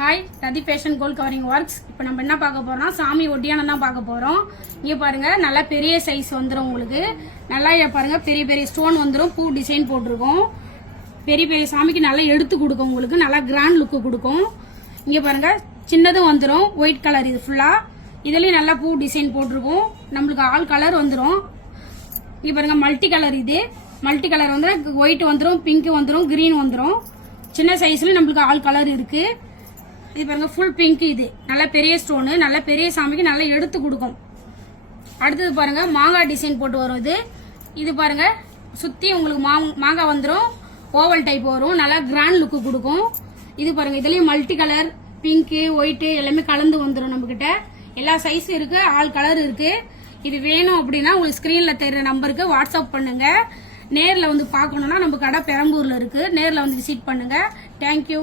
Hi ரதி fashion gold covering works. இப்போ நம்ம என்ன பார்க்க போறோம்னா சாமி ஒட்டியானம் தான் பார்க்க போறோம். இங்க பாருங்க நல்லா பெரிய சைஸ் வந்துடும் உங்களுக்கு. நல்லா பாருங்க பெரிய பெரிய ஸ்டோன் வந்துடும், பூ டிசைன் போட்டிருக்கோம். பெரிய பெரிய சாமிக்கு நல்லா எடுத்து கொடுக்கும், உங்களுக்கு நல்லா கிராண்ட் லுக்கு கொடுக்கும். இங்க பாருங்க சின்னதும் வந்துடும், ஒயிட் கலர் இது ஃபுல்லா. இதுலயும் நல்லா பூ டிசைன் போட்டிருக்கும், நம்மளுக்கு ஆல் கலர் வந்துடும். இங்க பாருங்க மல்டி கலர், இது மல்டி கலர் வந்து ஒயிட் வந்துடும், பிங்க் வந்துடும், கிரீன் வந்துடும். சின்ன சைஸ்ல நம்மளுக்கு ஆல் கலர் இருக்கு. இது பாருங்க ஃபுல் பிங்க், இது நல்ல பெரிய ஸ்டோனு, நல்ல பெரிய சாமிக்கு நல்லா எடுத்து கொடுக்கும். அடுத்தது பாருங்க மாங்காய் டிசைன் போட்டு வரும். இது பாருங்க சுத்தி உங்களுக்கு மாங்காய் வந்துடும், ஓவல் டைப் வரும், நல்லா கிராண்ட் லுக்கு கொடுக்கும். இது பாருங்க இதுலயும் மல்டி கலர், பிங்க், ஒயிட் எல்லாமே கலந்து வந்துடும். நம்ம கிட்ட எல்லா சைஸும் இருக்கு, ஆல் கலர் இருக்கு. இது வேணும் அப்படின்னா உங்களுக்கு ஸ்கிரீன்ல தெரியுற நம்பருக்கு வாட்ஸ்அப் பண்ணுங்க. நேர்ல வந்து பார்க்கணும்னா நம்ம கடை பெரம்பூர்ல இருக்கு, நேர்ல வந்து விசிட் பண்ணுங்க. தேங்க்யூ.